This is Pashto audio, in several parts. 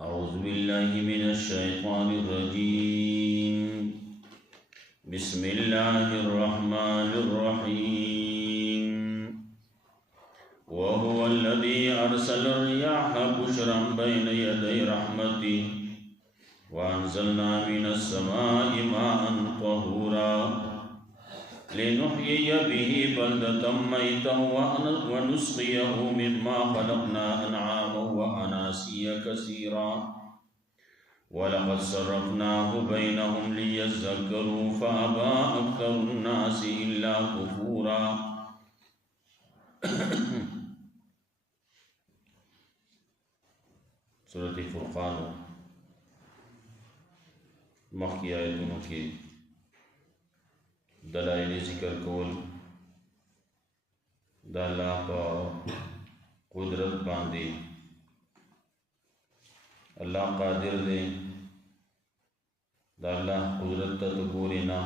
أعوذ بالله من الشيطان الرجيم بسم الله الرحمن الرحيم وهو الذي أرسل الرياح بشرا بين يدي رحمته وأنزلنا من السماء ماء طهورا لنحيي به بلدة ميتا ونسقيه مما خلقنا أنعاما وأناسيا كثيرا ولقد صرفناه بينهم ليذكروا فأبى أكثر الناس إلا كفورا سورة فرقان مخی آیتونوں کی دلائل ذکر کول دا اللہ پا قدرت باندے اللہ قادر دے دا اللہ قدرت تا تگوری نا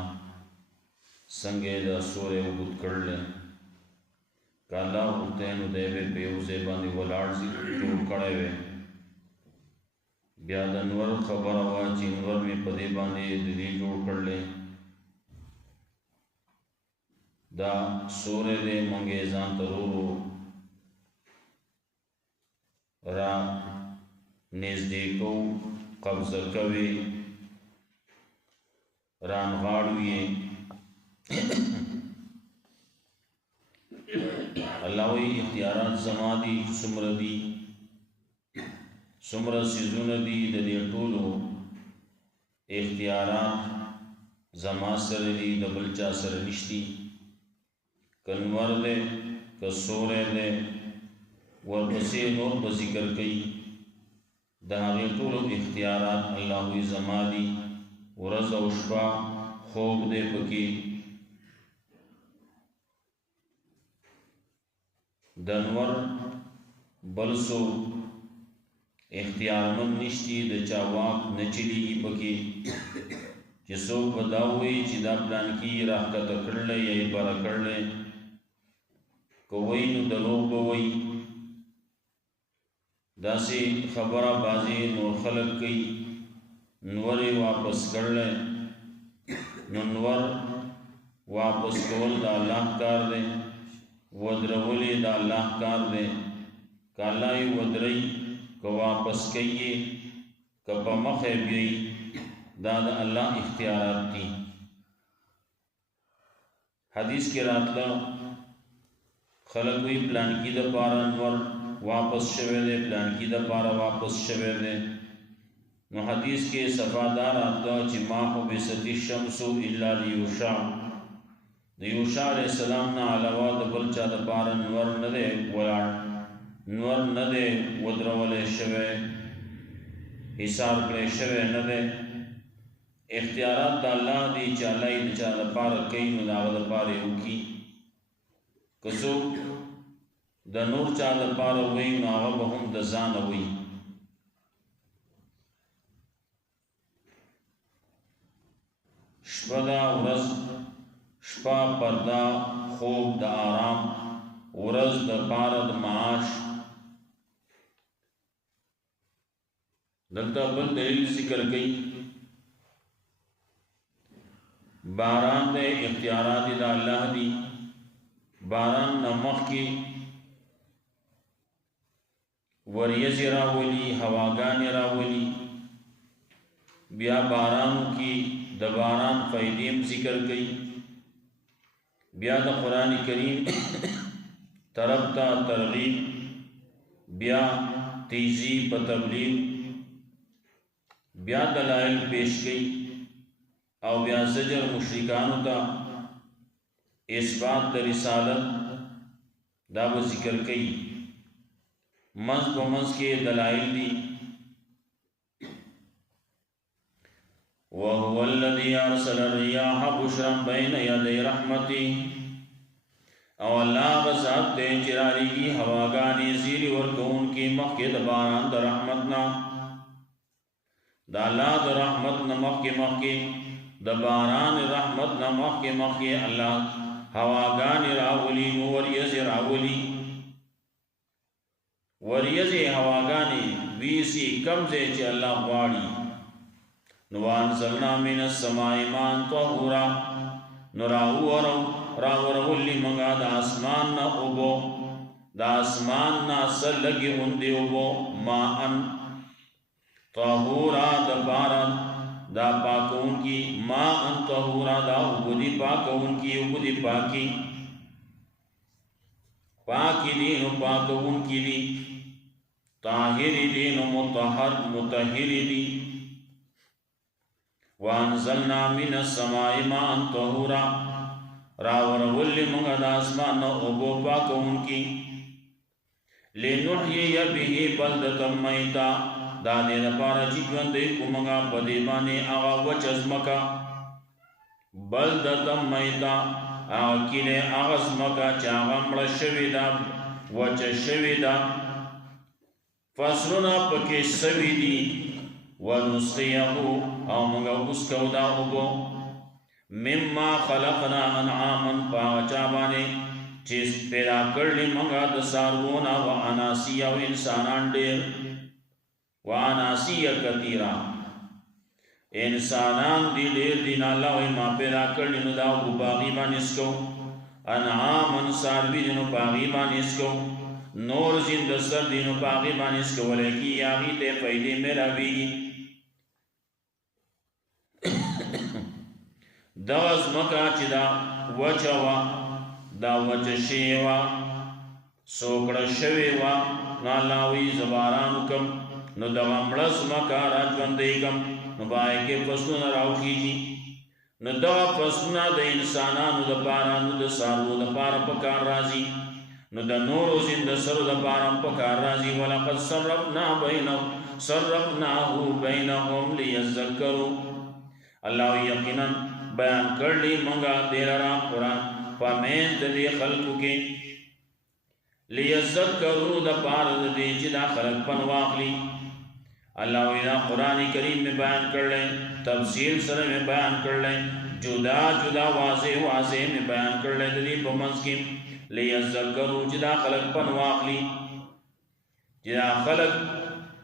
سنگے دا سورے وگت کر لیں کہ اللہ قدتینو دے بے پیوزے باندے ولاڑ جوڑ کڑے وے بیا دا نور خبر ہوا چی نور میں پدے باندے دلی جوڑ کر لیں دا سورے دے منگیزان ترورو را نزدیکو قبض کوي رانغاڑوی اللہ وی اختیارات زما دی سمر دی سمر سیزون دی دلی طولو اختیارات زما سر دی دبلچا سر نشتی کنور دے کسورے دے ورپسی نور بذکر کئی دہاغی طول اختیارات اللہ وی زمادی ورز و شپا خوب دے پکی دنور بلسو اختیار من نشتی د چاواک نچلی گی پکی جسو بداوئی چی دا پلان کی راہ کا تکڑ لے یا بارا کر لے کوئی نو دلوگ بوئی دا سی خبرہ بازی نور خلق کئی نوری واپس کر لے نور واپس کول دا اللہ کار دے ودرولی دا اللہ کار دے کہ اللہ ودرئی کہ واپس کئیے کہ پا مخیب گئی دا دا اللہ اختیارات تھی حدیث کے راتلہ خلق وی پلان کی دا پارا نور واپس شوے دے پلان کی دا پارا واپس شوے دے نو حدیث کے صفادار آتا چی ماہو بستی شمسو اللہ لیوشا دیوشا علیہ السلام نا علاوہ دا بلچا دا پارا نور ندے ولار نور ندے ودرولے شوے حسار کرے شوے ندے اختیارات دا اللہ دی چالائی دا چا دا پارا کئی نو دا دا پارے ہوکی کسو دا نور چا دا پارا ہوئی نو آغا بہم دا زان ہوئی شپا دا ورز شپا پردا خوب دا آرام ورز دا پارا دا معاش دلتا بل دلیل ذکر گئی باران دے اختیارات دا اللہ دی باران نمخ کی وریز راولی ہواگان راولی بیا بارانو کی دا باران فائدیم ذکر گئی بیا دا قرآن کریم طرف تا ترغیب بیا تیزی پا تبلیغ بیا دلائل پیش گئی او بیا زجر مشرکانو تا اثبات دا رسالت دا با ذکر کئی منز کو منز کے دلائل دی وَهُوَ الَّذِي أَرْسَلَ الرِّيَاحَ بُشْرًا بَيْنَ يَدَيْ رَحْمَتِهِ او اللہ بذات تے چرالی کی ہواگانی زیری ورکون کی مخی دباران دا رحمتنا دا اللہ دا رحمتنا مخی دباران رحمتنا مخی اللہ ہواگانی راولی وریز راولی وریز ہواگانی 20 نیسی کم زی چی اللہ غواړي. نو وانزلنا من السماء ماء طهورا، نو راورولی منگا دا آسمان نا اوبو، دا آسمان نا سلگی اندی اوبو، ماءن طهورا دا بارا دا پاکون کی، ماءن طهورا دا اوبو دی پاکون کی، اوبو دی پاکی پاکی دی نو پاکون کی دی، طاہری دی نو مطہری دی. وانزلنا من السماء ماء طهورا، راورولی منگا دا آسمان نا اوبو پاکون کی، لنحیی به بلدتا میتا، دا دے دا پارا چی جوندے کو منگا پدیبانے آغا وچ ازمکا، بلدتا میتا آغا کلے آغا ازمکا چاغا مڑا شوی دا وچ شوی دا، فصلنا پکی سوی دی، ونسقیہو او منگا اسکو دا اوبو، مما خلقنا انعامن پاغا چابانے چیز پیدا کرلی منگا دسارونا و اناسیہ و انسانان دیر، و اناسیہ کتیرا انسانان دی دیر دینا اللہ و ما پیدا کرلی نو دا اوبو باغی بانسکو، انعامن ساروی دینو باغی بانسکو، نور زند سر دینو باغی بانسکو، ولیکی یاغی تے فیدے میرا بیگی. دغز مکا چی دا وچوا دا وچ شیوا سوکڑ شویوا نالاوی زبارانو کم، نو دغا مڑس مکا راجوندے کم، نو بائی کے فصلون راو کیجی، نو دغا فصلون دا انسانانو دا پارا نو دا سارو دا پارا پکار رازی، نو دا نورو زند سر دا پارا پکار رازی. وَلَقَدْ صَرَّفْنَاهُ بَيْنَهُمْ لِيَذَّكَّرُوا، اللہ یقیناً بیان کر لی منگا دیر را قرآن فامین دے خلقو کے، لیذکروا دا پار دے جدا خلق پن واقلی. اللہ ویدہ قرآن کریم میں بیان کر لیں، تفصیل سر میں بیان کر لیں، جدا جدا واضح واضح میں بیان کر لیں دی پمنز کی، لیذکروا جدا خلق پن واقلی، جدا خلق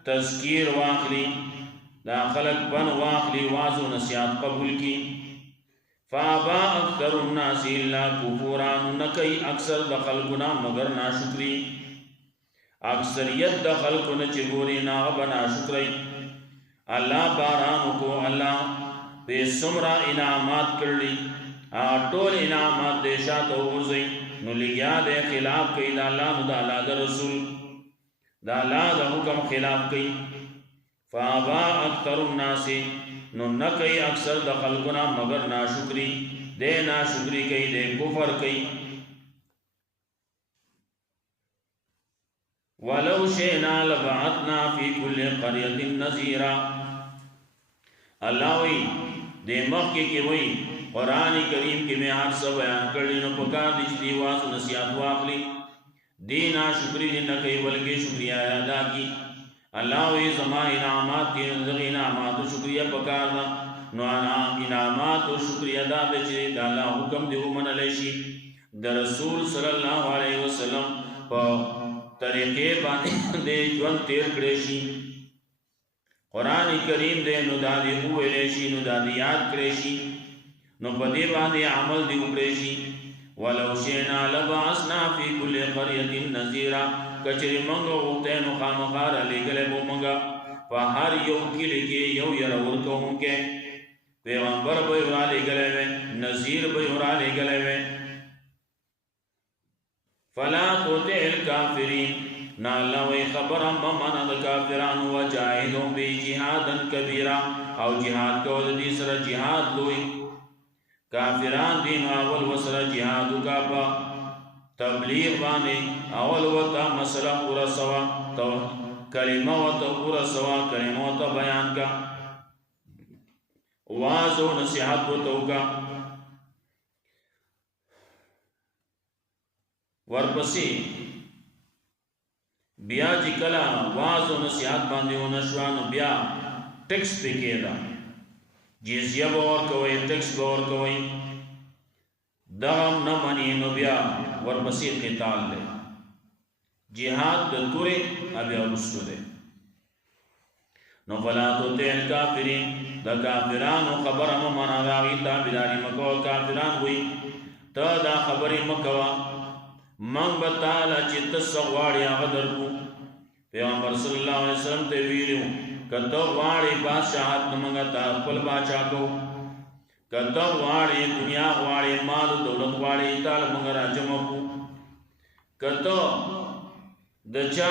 تذکیر واقلی، دا خلق پن واقلی واضح نصیحت قبول کی. فابا اکثر الناس الا کفورا، نکی اکثر دا خلقنا مگر ناشکری، اکثریت دا خلقنا چگوری ناغب ناشکری. اللہ بارانو کو اللہ بے سمرا انعامات کرلی، آٹول انعامات دے شاہتو ورزی، نو لگیا دے خلاف کئی دا اللہ نو دا اللہ دا رسول دا اللہ دا حکم خلاف کئی. فابا اکثر الناس، نو نکی اکثر دا خلقنا مگر ناشکری، دے ناشکری کئی دے کفر کئی. وَلَوْ شِئْنَا لَبَعَثْنَا فِي كُلِّ قَرْيَةٍ نَذِيرًا، اللہ وی دے مخی کی وی قرآن کریم کی میں ہر سب بیان کر لی، نو پکار دیچ دیواز نصیحت واقلی، دی ناشکری دی نکی بلکہ شکریہ ادا کی. اللہ وی زمان انعامات دی نظر انعامات و شکریہ پکارنا، نو انعامات و شکریہ دا دے چی دا اللہ حکم دے من علیشی، دا رسول صلی اللہ علیہ وسلم پا طریقے بانے دے جون تیر کریشی، قرآن کریم دے نو دا دی ہوئے لیشی، نو دا دی یاد کریشی، نو پا دے بانے عمل دی کریشی. وَلَوْ شِئْنَا لَبَعَثْنَا فِي كُلِّ قَرْيَةٍ نَذِيرًا، کچری منگو غوتین و خامخارا لے گلے وہ منگا، پا ہر یو کلی کے یو یرور کہوں کے، پیغمبر بھئی ورا لے گلے وے، نذیر بھئی ورا لے گلے وے. فَلَا تُطِعِ الْكَافِرِينَ، نا اللہ وی خبر ممانا دا کافران و جاہدوں بی جہادا کبیرا، او جہاد کو دی سر جہاد لوئی، کافران دین اول وسر جہادو کا پا تبلیغ بانے اول وطا مسئلہ پورا سوا کلمہ وطا پورا سوا کلمہ وطا بیان کا واضح و نصیحت وطا کا. ورپسی بیا جی کلا واضح و نصیحت باندے و نشوانو بیا ٹیکس پہ کیدا، جیزیہ باور کوئی ٹیکس باور کوئی دغم نمانی نو بیا ورپسی قتال لے، جہاد دا توری ابی ارستو دے. نو فلا تطع الکافرین دا کافرانو خبر ممنا داغی تابداری مکو کافران ہوئی تا دا خبری مکوا من بتالا چی تسغواری آغدر کو پیغمبر صلی اللہ علیہ وسلم تے ویلیو کتو غواری بادشاہت نمانگا تا خپل باچا کو کتو غواری دنیا غواری مال دولت غواری تال منگرا جمع کو کتو دچا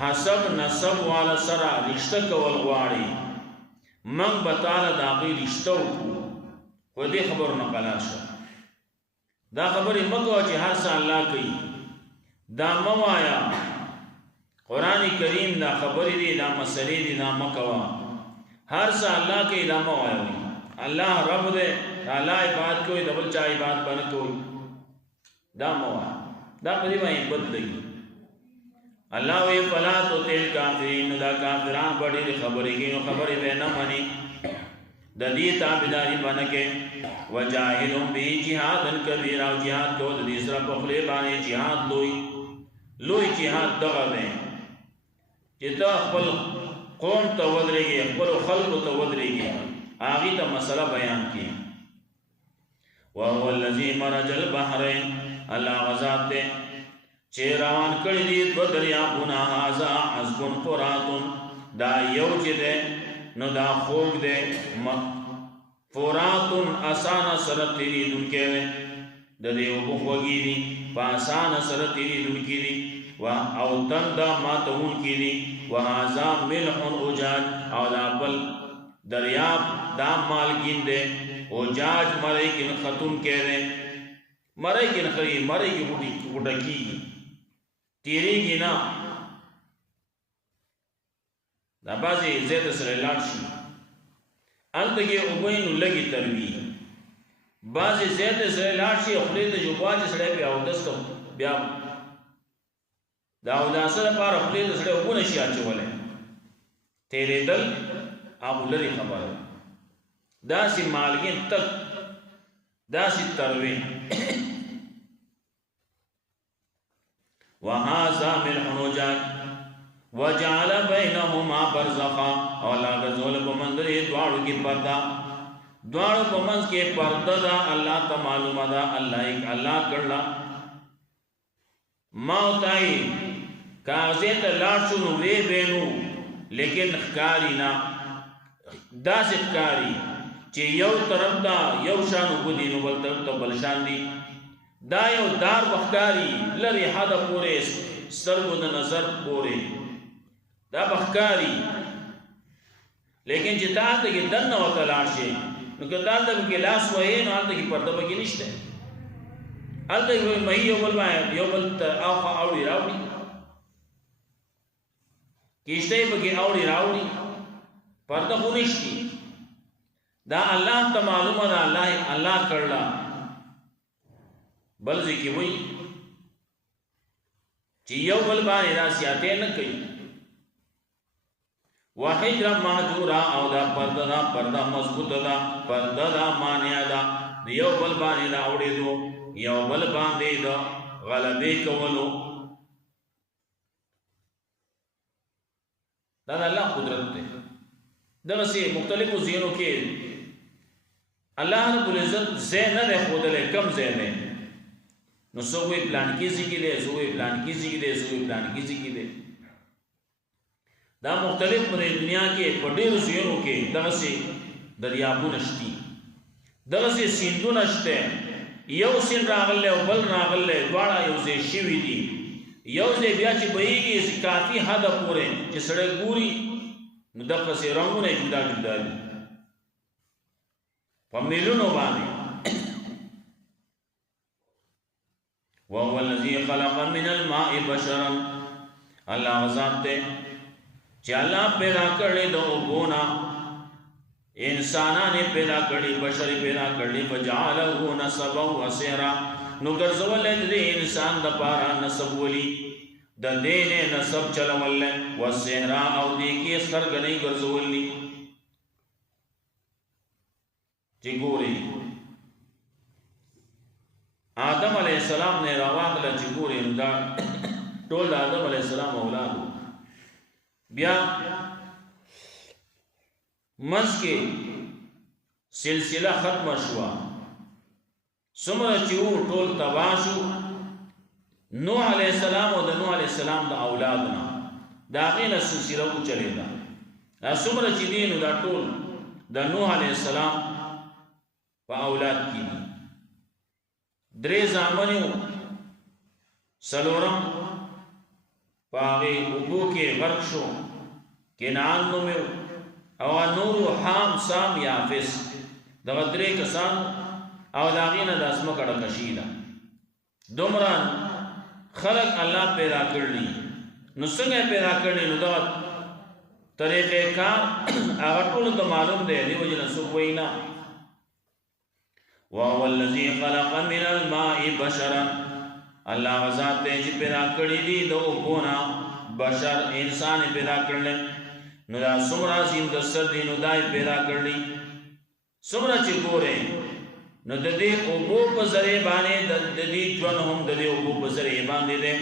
حسب نسب والا سرا رشتہ کول غواری من بتالا داغی رشتہ کو خودی خبر نقلاش دا خبری مکو چی ہر سا اللہ کئی دا موایا قرآن کریم دا خبری دی دا مسئلی دی دا مکوا ہر سا اللہ کئی دا موایا ہوئی اللہ رب دے اللہ عباد کوئی دبل چاہ عباد بنکوئی دا موایا دا قریبا ہی بدلگی اللہ وی فلا تو تیل کافرین دا کافران بڑی دی خبری کی خبری بے نمانی دا دی تابداری بنکے وجاہدوں بھی جہادن کبیرہ و جہاد کو دا دیسرا پخلے بانے جہاد لوئی جہاد دغا دیں جتا اخبر قوم تودرے گی اخبر خلق تودرے گی آگی تا مسئلہ بیان کی وَهُوَ الَّذِي مَرَجَ الْبَحْرَيْنِ اللہ غزات دے چیران کڑی دید بدریابونا حازا عزبن فراتن دا یو چی دے نو دا خوک دے فراتن آسان سرت تیری دن کے دے دا دیو بخوگی دی پا آسان سرت تیری دن کی دی او تن دا ماتون کی دی وحازا ملحن اجاج او دا بل دریاب دا مالگین دے اجاج مریکن ختم کے دے مریکن خری مریکی اٹکی تیری کی نا دا بازی زید سر لارشی انتگی اوبین لگی تروی بازی زید سر لارشی اخلید جو باج سر پی آو دستا بیا دا او دا سر پار اخلید سر اوبون شیعہ چولے تیرے دل آبو لری خبر دا سی مالگین تک دا سی تروی وَهَذَا مِلْحٌ اُجَاجٌ وَجَعَلَ بَيْنَهُمَا بَرْزَخًا اور اللہ گزول بمندر دوارو کی پردہ دوارو بمند کے پردہ دا اللہ تا معلوم دا اللہ کرلا موتائی کاغذیت لارشو نوے بینو لیکن خکاری نا دا سے خکاری چی یو طرف دا یو شانو کدی نو بل طرف تا بلشان دی دا یو دار بخکاری لری حد پورے سرگو دا نظر پورے دا بخکاری لیکن جتا آتا کی دن نوتا لارشے نکتا آتا کی لاس وئے نو آتا کی پردہ کی نشتے آتا کی مہی یو بل بایا یو بل آوخا آوڑی راوڑی کیشتے بکی آوڑی راوڑی پردہ خو نشتی دا اللہ تا معلوم دا اللہ کرلا بلزی کی ہوئی چی یو بل بانی دا سیاتے نکی وحجر مہجورا او دا پردہ مضبوط دا پردہ دا مانیا دا یو بل بانی دا اوڑی دو یو بل باندی دا غلبی کولو دا اللہ قدرت دے دا سی مختلف زینوں کے اللہ رب العزت زین دے خود لے کم زین دے نو سووی پلان کیزی کی دے سووی پلان کیزی کی دے سووی پلان کیزی کی دے دا مختلف پر دنیا کے پڑیر زیروں کے دغسی دریابو نشتی دغسی سیندو نشتے یو سین راغل لے و بل راغل لے دوارا یو زی شیوی دی یو زی بیا چی بئی گی اسی کافی حد پورے چی سڑے گوری نو دغسی رنگو نے جدا جدا دی فمیلونو بانے وَهُوَ الَّذِي خَلَقَ مِنَ الْمَاءِ بَشَرًا اللہ غزات دے چی اللہ پیدا کرلی دو اوبونا انسانانی پیدا کرلی بشری پیدا کرلی فَجَعَلَهُ نَصَبًا وَسِحْرًا نو گرزولے دے انسان دا پارا نصب ولی دا دینے نصب چلولے وَسِحْرًا او دیکی سرگنی گرزولی چی گوری آدم علیہ السلام نے رواق لچی گوری اندار ټول د آدم علیه السلام اولادو. بیا منځ کې سلسله ختمه شوه، څومره چې و ټول تباه شو. نوح علیه السلام او د نوح علیه السلام د اولاد نه د هغې نه سلسله وچلېده. دا څومره چې دي نو دا ټول د نوح علیه السلام په اولاد کې دي. 3 زامن یو، څلورم په هغې اوبو کې غرق شو، کنعان نوم یې او نورو حام سام یافس، دغه 3 کسان او د هغې نه د ځمکه ډکه شوې ده. دومره خلق الله پیدا کړي، نو څنګه پیدا کړي؟ نو دغه طریقې کار هغه ټولو ته معلوم دی، دې وجې نه څوک وایي نه. وهو الذي خلق من الماء بشرا، الله هغه ذات دی چې پیدا کړي دي د اوبو نه بشر، انسان پیدا کړلی. نو دا څومره عظیم دستر دی، نو دا یې پیدا کړلی. څومره چې ګورې نو د دې اوبو په ذریعه باندې د دې ژوند هم د دې اوبو په ذریعه باندې دی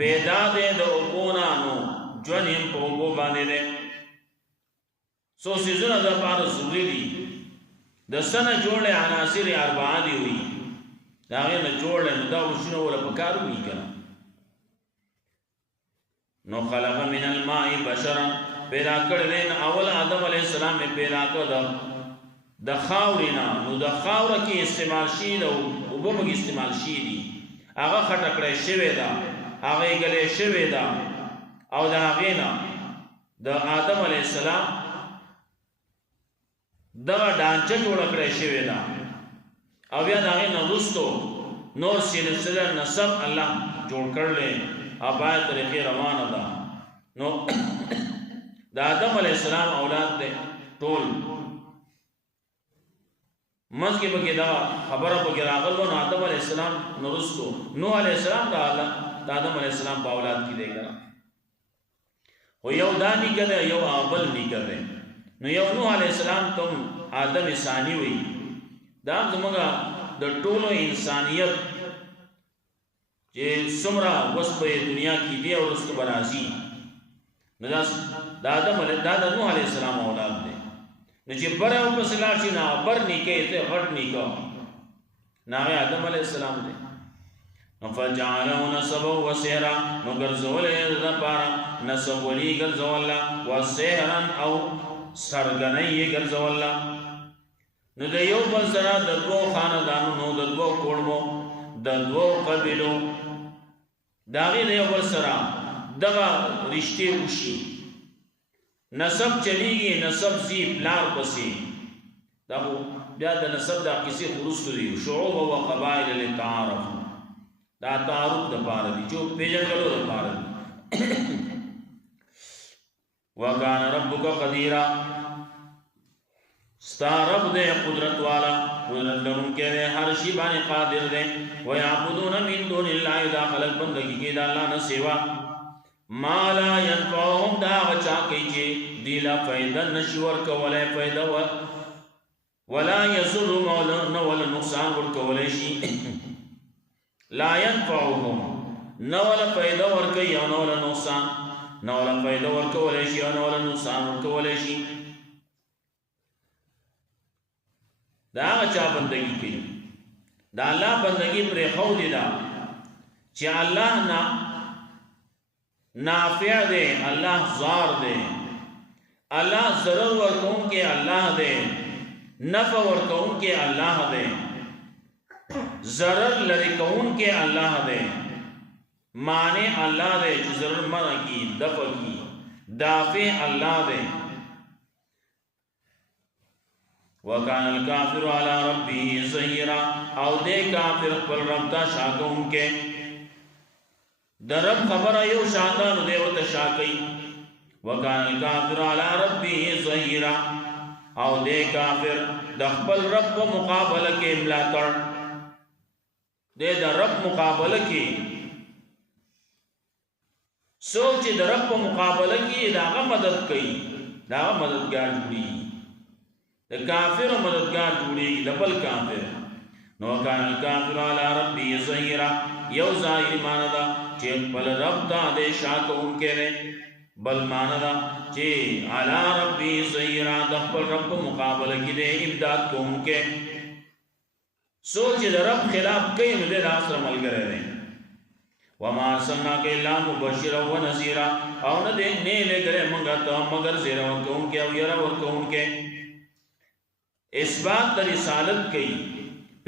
پیدا دی، د اوبو نه نو ژوند هم په اوبو باندې دی. څو څیزونه دپاره ضروري دي. د څه نه جوړی عناصر 4 دي وي، د هغې نه جوړی نو دا وشونه وله په کار وي که نه. نو خلق من الماء بشرا، پیدا کړی دی اول آدم علیه السلام یې پیدا کړ د خاورې نه. نو د خاوره کې استعمال شي، د اوبو پکې استعمال شي دي، هغه خټه کړی شوې ده، هغه یې ګلې شوې ده، او د هغې نه د آدم علیه السلام دغه ډانچه جوړه کړی شوې ده. او بیا د هغې نه وروستو نور سلسله نسب الله جوړ کړلی، ابای طریقې روانه ده. نو د آدم علیه السلام اولاد دی ټول. منځ کې پکې دا خبره پکې راغله، نو آدم علیه السلام نه وروستو نوح علیه السلام د آدم علیه السلام په اولاد کې دی که نه. خو یو دا نیکه دی، یو بل نیکه دی. نو یو نوح علیه السلام ته آدم ثانی وي. دا هم زموږ د ټولو انسانیت چې څومره اوس په دنیا کې دی او وروستو به راځي، نو دا د نوح علیه السلام اولاد دی. نو چې بره ورپسې لاړ شي نو هغه بر نیکه یې دی، غټ نیکه نو هغه آدم علیه السلام دی. نو فجعله نسبا وسحرا، نو ګرځولی یې د دپاره نسب ولي ګرځوله، وسحرا او سرګنۍ یې ګرځوله. نو د یو بل سره د 2 خاندانونو، د 2 کورمو، د 2 قبیلو، د هغې د یو بل سره دغه رشتې وشي. نسب چلیږي، نسب ځي پلار پسې. دا خو بیا د نسب دا کیسې خو وروستو دي. شعوب و قبایل لتعارفو، دا تعارف دپاره دي، چې پېژندلو دپاره دي. وکان ربک قدیرا، ستا رب دے قدرت والا، قدرت لرونکی دے، ہر شی باندې قادر دے. ویعبدون من دون اللہ، دا خلق بندگی کی دا اللہ نہ سوا، ما لا ينفعهم، دا غچا کئی چے دیلا فائدہ نشور کولے فائدہ ولا یضر مولا ولا نقصان ور کولے شی. لا ينفعهم، نہ ولا فائدہ ور کئی او نہ ولا نقصان، نہ ولا فائدہ ور کولے شی او نہ ولا نقصان ور کولے شی. دا غچا بندگی کی، دا اللہ بندگی پر خود دا چی اللہ نافع دے، اللہ ضار دے، اللہ ضرر ورکون کے اللہ دے، نفع ورکون کے اللہ دے، ضرر لرکون کے اللہ دے، معنی اللہ دے، جو ضرر منع کی دفع کی دافع اللہ دے. وَكَانَ الْكَافِرُ عَلَى رَبِّهِ ظَهِيرًا، او دے کافر پر رب تا شاکون کے، در رب خبر ایو شاندان دے و تشاکی. وَكَانَ الْكَافِرُ عَلَى رَبِّهِ ظَهِيرًا، او دے کافر دخبل رب و مقابل کے املاتر دے، در رب مقابل کی سوچ، در رب مقابل کی داغا مدد کئی، داغا مددگار جوڑی، د کافر مددگار جوړیږي د بل کافر. نو کان الکافر علی ربی ظهیرا یو ظاهر معنی دا چې بل رب دا دې شاکو انکه نه بل معنی دا چې علی ربی ظهیرا د خپل رب مقابله کې دې امداد کوونکه سوچ د رب خلاف کوي نو دې راس ملګری دی وما ارسلناک الا مبشرا ونذیرا او نه دې نه لګره مونږ ته مگر زیر ورکوونکه او ير ورکوونکه اثبات د رسالت کوي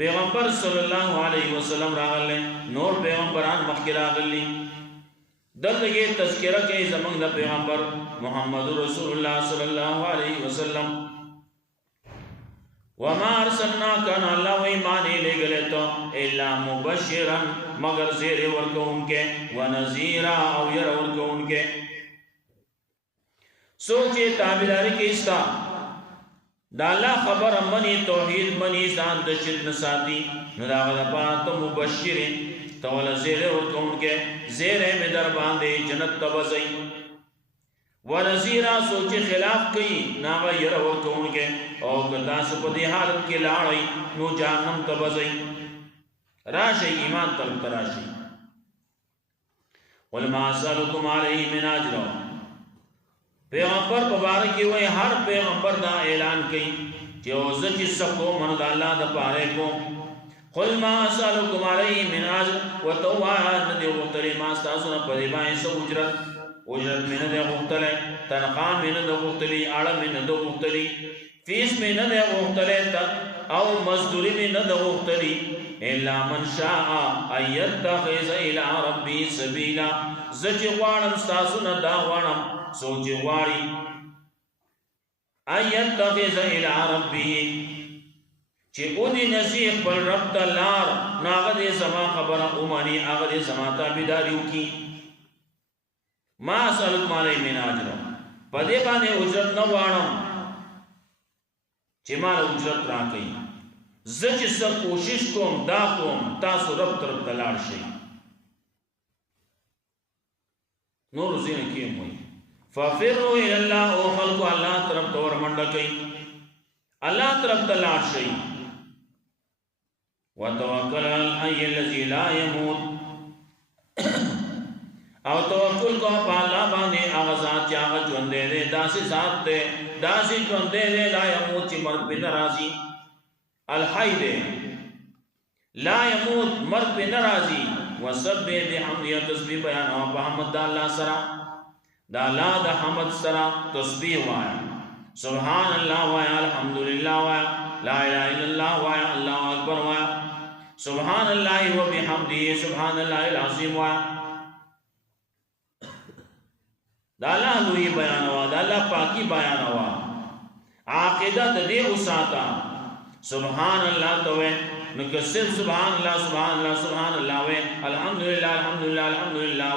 پیغمبر صلی الله علیه وسلم راغله نور پیغمبران مخکې راغلي دلته کې تذکرہ کوي زمونږ د پیغمبر محمد رسول الله صلی الله علیه وسلم وما ارسلناک ان الله و ایمان لګلته الا مبشرا مگر زیر ورکوونکه ونذیرا او ير ورکوونکه سوچې تابعداري کې استا دا الله خبر منی توحید منی ځان د شرک نساتی نو دا غلطه مبشرین تول زیر ورکوونکه زیر می در باندې جنت تبزئی ونذیرا سوچ خلاف کئی ناغا یر ورکوونکه او کدا سپدی حالت کې لاړی نو جهنم تبزئی راشی ایمان طرف تراشی قل ما اسألکم علیه من اجر پیغمبر مبارکی وی ہر پیغمبر دا اعلان کی کہ اوزت سکو من دا اللہ دا پارے کو قل ما اسألکم علیه من اجر و توعاد ندی غختلی ما استاسونا پدیبائیں سو اجرت من دے غختلی تنخواہ من دے غختلی آڑا من دے غختلی فیس من دے غختلی او مزدوری من دے غختلی الا من شاء ان يتخذ الى ربي سبيلا زچ غوانم استاسونا دا غوانم سوچ غواړي ان يتخذ الى ربه چې اودي نصیح پر رب تعالی ناغه دې سما خبره اومانی هغه دې سما تابعداري وکي ما سلک مالای من اجر پدې باندې اجرت نه واړم چې مال اجرت راکې زچ سر کوشش کوم دا کوم تاسو رب طرف تلاړ شي نور زین کې موي ففروا الى الله او خلق الله طرف تور منډه کوي الله طرف تلاړ شي وتوکل علی الحي الذي لا يموت او توکل کو په الله باندې هغه ذات چې هغه ژوند دی داسې ذات دی داسې ژوند دی لا يموت چې مرګ به ناراضي الحي دی لا يموت مرګ به ناراضي وسبح بحمده تسبیح بیان او په حمد الله سره دا الله د حمد سره تسبیح وایا سبحان الله وایا الحمدلله وایا لا اله الا الله وایا الله اکبر وایا سبحان الله وبحمده سبحان الله العظیم وایا دا الله لوی بیان وا دا الله پاکی بیان وا عقیده دې اوساتا سبحان الله تو نو کسب سبحان الله سبحان الله سبحان الله و الحمدلله الحمدلله الحمدلله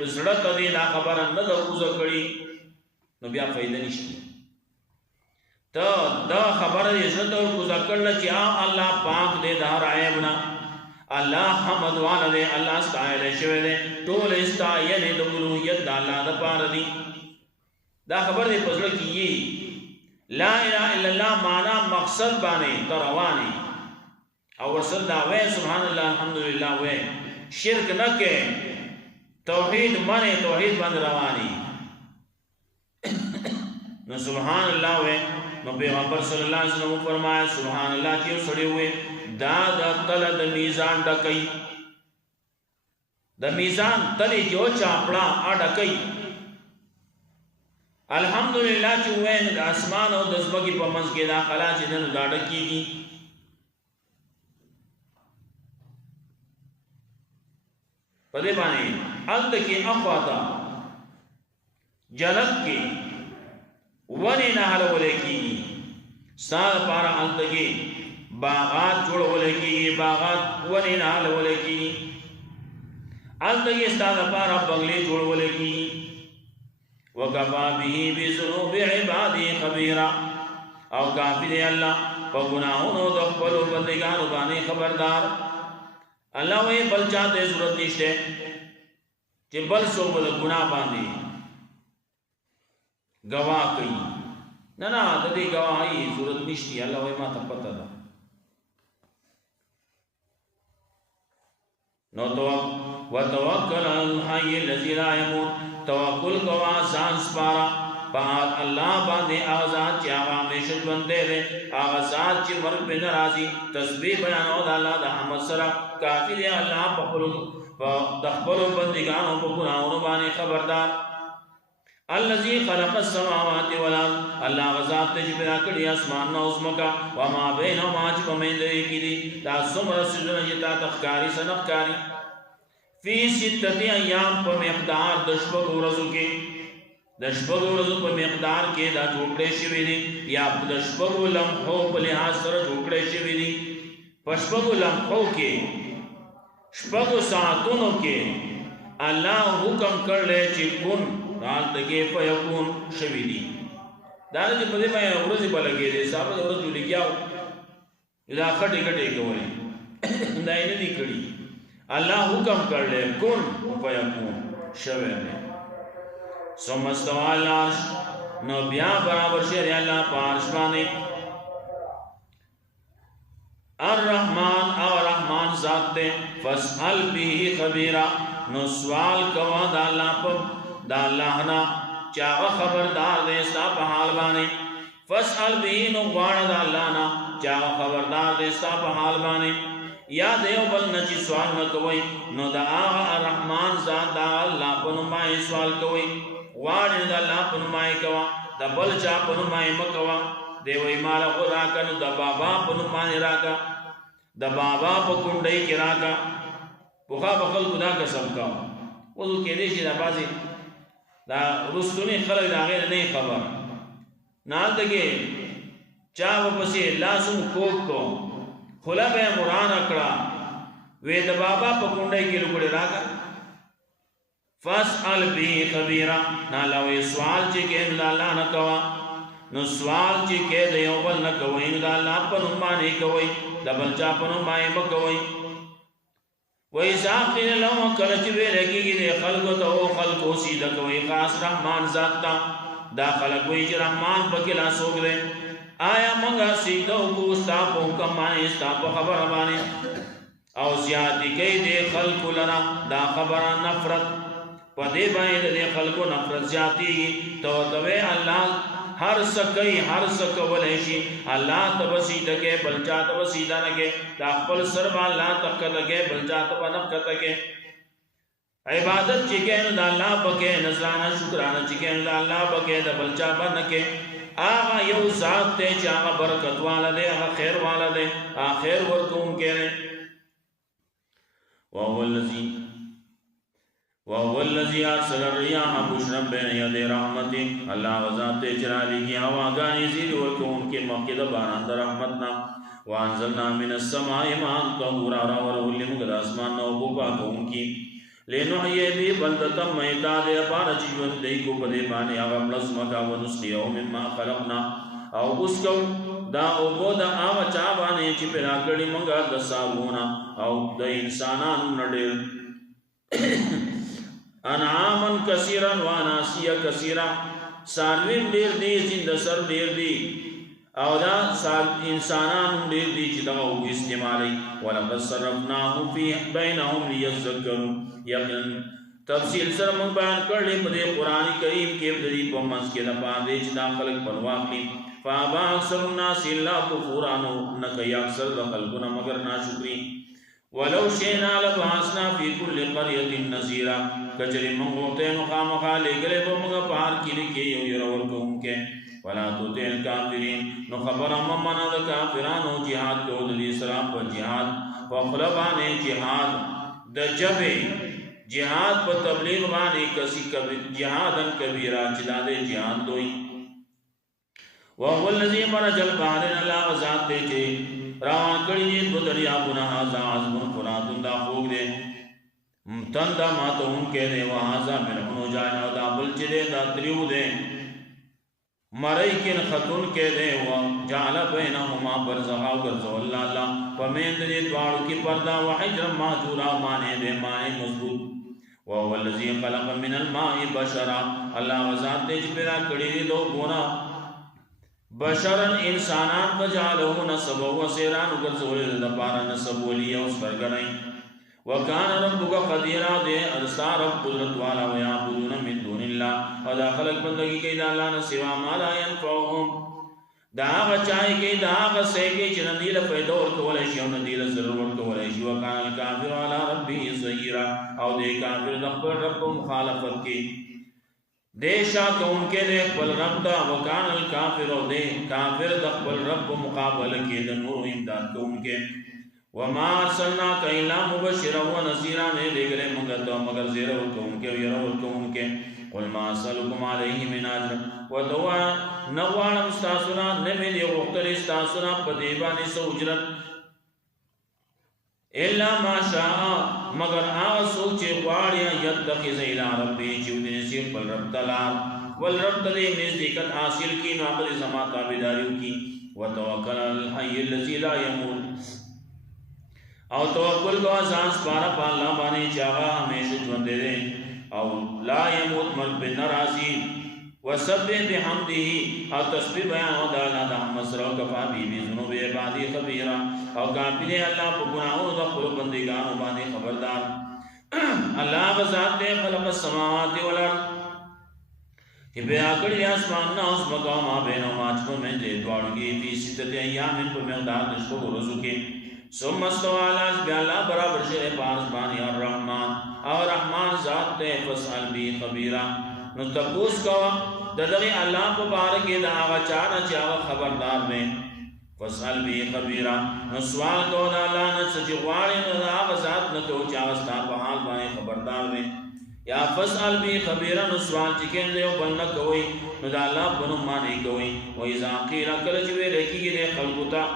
و زړه کدي دا خبره نه دوزه کړي نو بیا فائدہ نشته ته دا خبره یې زړه ته کوزه کړل چې الله پاک دې دار عیبنا الله حمد والده الله استایل شوی دې ټول استایل د اولوہیت د الله د پاره دي دا خبره دې پزړه کیږي لا اله الا الله معنا مقصد باندې تروانی او ورسل دا وے سبحان اللہ الحمدللہ وے شرک نہ کہ توحید مانے توحید بند روانی نو سبحان اللہ وے نو پیغمبر صلی اللہ علیہ وسلم فرمایا سبحان اللہ کیوں سڑے ہوئے دا تل د میزان ڈکئی د میزان تلی جو چاپڑا آ ڈکئی الحمدللہ چوین اسمان او دزبگی پا منز کے داخلا چنن دا ڈکی گی پدے بانے الد کی اخواتا جنت کی ونی نحل ولے کی سال پارا الد کی باغات جوڑ ولے کی باغات ونی نحل ولے کی الد کی سال پارا بنگلے جوڑ ولے کی وکفا بھی بذنوب عبادی خبیرہ او کافی دے اللہ پا گناہونو دخپلو بندگانو بانے خبردار اللہ وی بل چاہتے صورت نشتے کہ بل سو بل گناہ باندے گواہ کئی نا دے گواہی صورت نشتی اللہ وی ما تا پتا دا نو وتوکل علی الحی الذی لا یموت، توکل کوا ځان سپارا په الله باندې، هغه ذات چې هغه همیشه ژوندی دی، هغه ذات چې مرګ پرې نه راځي. تسبیح بیانول د الله د حمد سره کافي دی. الله د خپلو بندګانو په ګناهونو باندې خبردار. الذي خلق السماوات والارض، الله غزاد ته چې پیدا کړی اسمان او ځمکه، وما بینهما چې په منځ کې دي، دا څومره څیزونه چې تا ته ښکاري څه نه ښکاري. فی ستة ایام، په مقدار د شپږو ورځو کې، د شپږو ورځو په مقدار کې دا جوړ کړی شوي دي، یا د شپږو لمحو په لحاظ سره جوړ کړی شوي دي. په شپږو لمحو کې، شپږو ساعتونو کې الله حکم کړلی چې کن حالت کې فیکون شوي دي. دا نه چې په دې باندې ورځې به لګېدې، صحابه د ورځو لګیا وو، دا خټې کټې کولې، دا یې نه دي کړي. الله حکم کړلی کن فیکون شوی دی. ثم استوى على العرش، نو بیا برابر شي دی الله په عرش باندې. الرحمن او رحمان ذات ته، فاسأل به خبيرا، نو سوال کوا د الله په د الله نه چې هغه خبردار دی ستا په حال باندې. فاسأل به، نو غواړه د الله نه چې هغه خبردار دی ستا په حال باندې. یا دیو بل نه چې سوال نه کوئ، نو د هغه الرحمن ذات د الله په نوم باندې سوال کوئ. غواړې د الله په نوم باندې کوه، د بل چا په نوم باندې مه کوه. دی وایي ما له خو راکړه، نو د بابا په نوم باندې راکړه، د بابا په کونډۍ کې راکړه. پخوا به خلکو دا قسم کوه. اوس کېدای شي دا بعضې دا رستونی خلک د هغې نه خبر نه، هلته کې چا به پسې لاس هم کوږ کو، خوله به یې مرانه کړه، وی د بابا په کونډۍ کې لوګړې راکړه. فاسأل به خبيرا، نه لوی سوال چې کې د الله نه کوه، نو سوال چې کې د یو بل نه کوئ، نو د الله په نوم باندې کوئ، د بل چا په نوم باندې مه کوئ. وإذا قيل لهم، کله چې ویل کېږي د خلکو ته او خلکو سیده کوئ، خاص رحمان ذات ته، دا خلک وایي چې رحمان پکې لا څوک دی. آیا موږ سیده وکړو ستا په حکم باندې، ستا په خبره باندې، او زیاتې کوي د خلکو لره دا خبره نفرت، په دې باندې د خلکو نفرت زیاتېږي. ته ورته وایې الله هر څه کوي، هر څه کولی شي، الله ته به سیده کوې، بل چا ته به سیده نه کوې. دا خپل سر به الله ته ښکته کوې، بل چا ته به نه ښکته کوې. عبادت چې کوې نو د الله به کوې، نذرانه شکرانه چې کوې نو د الله به کوې، د بل چا به نه کوې. هغه یو ذات دی چې هغه برکت والا دی، هغه خیر والا دی، هغه خیر ورکوونکی دی. وهو الذي ارسل الرياح بشرا بين يدي رحمته، الله غزاد ته چرالیږي هواګانې زیر ورکوونکې مخکې د باران د رحمت نه. وانزلنا من السماء ماء طهورا، راولولې موږ د اسمان نه اوبه پاکوونکي. لنحيي به بلدة ميتا، دې لپاره چې ژوندی کو په دې باندې هغه مځکه، ونسقيه مما خلقنا، او اوس کو دا اوبه د هغه چا باندې چې پیدا کړي موږ د څاروونه او د انسانانو نه ډېر. انعاما کثیرا واناسیا کثیرا، څاروي ډېر دي، زنده سر ډېر دي، او دا انسانان ډېر دي چې دغه اوبه استعمالوي. ولقد صرفناه بینهم لیذکروا، یقینا تفصیل سره موږ بیان کړلی په دې قرآن کریم کې د دې په منځ کې دپاره دی چې دا خلک پن واخلي. فابا اکثر الناس الا کفورا، نو نه کوي اکثر د خلکو نه مګر ناشکري. ولو شئنا لبعثنا فی کل قریة نذیرا، کچری موږ غوښتې نو خامخا لېږلی به موږ په هر کلي کې یو یره ورکوونکی. ولا تطع الکافرین، نو خبره مه منه د کافرانو. جهاد کو د دې سره په جهاد په خوله باندې، جهاد د ژبې، جهاد په تبلیغ باندې، کسی جهادا کبیرا چې دا دی جهاد دوی. وهو الذي مرج البحرين، الله ذات دی چې روان کړي دي دو دریابونه، هذا عذب فرات، دا خوږ دی تنده ماتونکی دی، وهذا ملح اجاج، او دا بل چې دی دا تریو دی مریکن ختونکی دی. وجعل بینهما برزخا، وګرځول الله په منځ دې دواړو کې پرده، وحجرا مهجورا، معنی دی معنی مضبوط. وهو الذي خلق من الماء بشرا، الله ذات دی چې پیدا کړي دي د اوبو بشرن انسانان، فجعله نسبا وسیران، وګرځول د لپاره نسب ولی او سرګنۍ. वकान रब्बुका क़दीरा दे अरसा रब कुदरत वाला व याबुदून मिन दूनिल्लाह और खलक बंदगी के अल्लाह न सिवा मा ला यनफउहुम दा बचाई के दा से के चनदील फैदोर को वले शिव नदील जरूर को वले शिव कान काफिर वाला रब्बी ज़हीरा और दे काफिर दखबर रब मुखालफत की देशा को उनके दे पल रब्दा वकान अल काफिर दे काफिर दखबर रब मुकाबल के नूर इमदाद को उनके वमा सन्ना कैला मुबशिरा व नज़ीरा ने देगरे मगर ज़ेरा को उनके यरा को उनके कुल मा सलुकुम अलैहि मिन अज्र व दवा नवान मुस्तासुना नबी ने वक्तरी स्तासुना पदेबानी से उजरत इल्ला माशा मगर आ सोचे वाड़िया यत्तखिज़ इला रब्बी जुदने से बल रब तला वल रब तले नज़दीकत हासिल की नाबद समा ताबेदारियों की व तवक्कल अल हय्य लज़ी ला यमूत और तवक्कुल को सांस पारा पाला बानी चाहा हमेशा जुंदे दे और ला यमूत मर बिनराजी व सब्बि बिहम्दिही और तस्बीह बयान और दाला दा मसरा कफा भी जुनूब इबादी खबीरा और काफिले अल्लाह को गुनाहों दा कुल बंदिगान बानी खबरदार अल्लाह ज़ात ने खलक समावाति वल अर्द कि बेअकल आसमान ना उस मकाम बेनो माचको में दे द्वाड़गी फी सित्तति अय्याम इन पर मकदार दशको रोज़ों के सुमस्तवालास ब्याला बराबर से पास बानी और रहमान ज़ात ते फसल भी खबीरा न तपूस का ददरी अल्लाह को बार के दावा चार चावा खबरदार में फसल भी खबीरा न सवाल को अल्लाह न सजवाड़े न दावा ज़ात न तो चावस्ता बहाल बानी खबरदार में या फसल भी खबीरा न सवाल चिकन दे बन न कोई न अल्लाह बनु माने कोई वही ज़ाकीरा कल जवे रेखी के दे खलकुता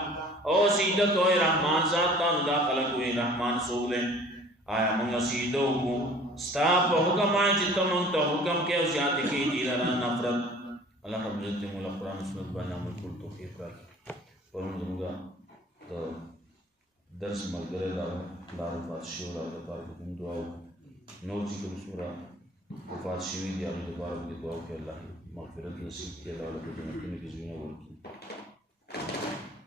ओ सीधा तो रहमान ज़ात ता नुदा खलक हुए रहमान सोले आया मंगा सीधो को स्ताप हुक्म आए चित्त मंग तो हुक्म के उस जाति की दीराना नफरत अल्लाह रब्बुल इज़्ज़त मुला कुरान सुन्नत बयान अमल कुल तौफीक रखे पर दूंगा तो दर्स मलगरे दार फातशी और दार हुक्म दुआ नौ जी को सूरा फातशी दी अल्लाह तबारक की दुआ के अल्लाह मगफिरत नसीब के अल्लाह को जन्नत की ज़मीन और की